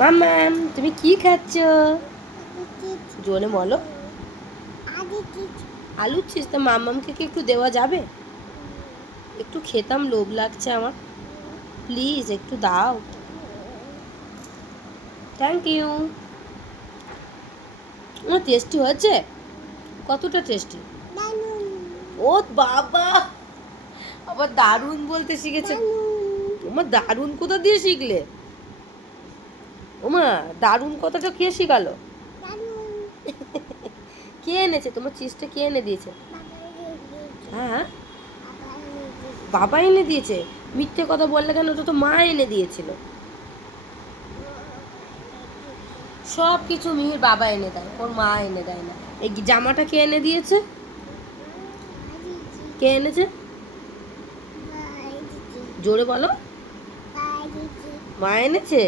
মাম্মাম তুমি কি খাচ্ছ? জোরে বলো। আলুর চিপস। তো মাম্মামকে কি একটু দেওয়া যাবে? একটু খেতাম, লোভ লাগছে আমার। প্লিজ একটু দাও। Thank you. টেস্টি হয়েছে? কতটা টেস্টি? ও বাবা, আবার দারুণ বলতে শিখেছে। ওমা দারুণ কোথা দিয়ে শিখলে? ওমা দারুণ কথাটা কে শিখালো? কে এনেছে তোমার চিজটা? কে এনে দিয়েছে? হ্যাঁ, বাবা এনে দিয়েছে? মিথ্যে কথা বললে কেন? তো তো মা এনে দিয়েছিল। সব কিছু মিহির বাবা এনে দেয়, ওর মা এনে দেয় না। এই জামাটা কে এনে দিয়েছে? কে এনেছে? জোরে বলো। মা এনেছে?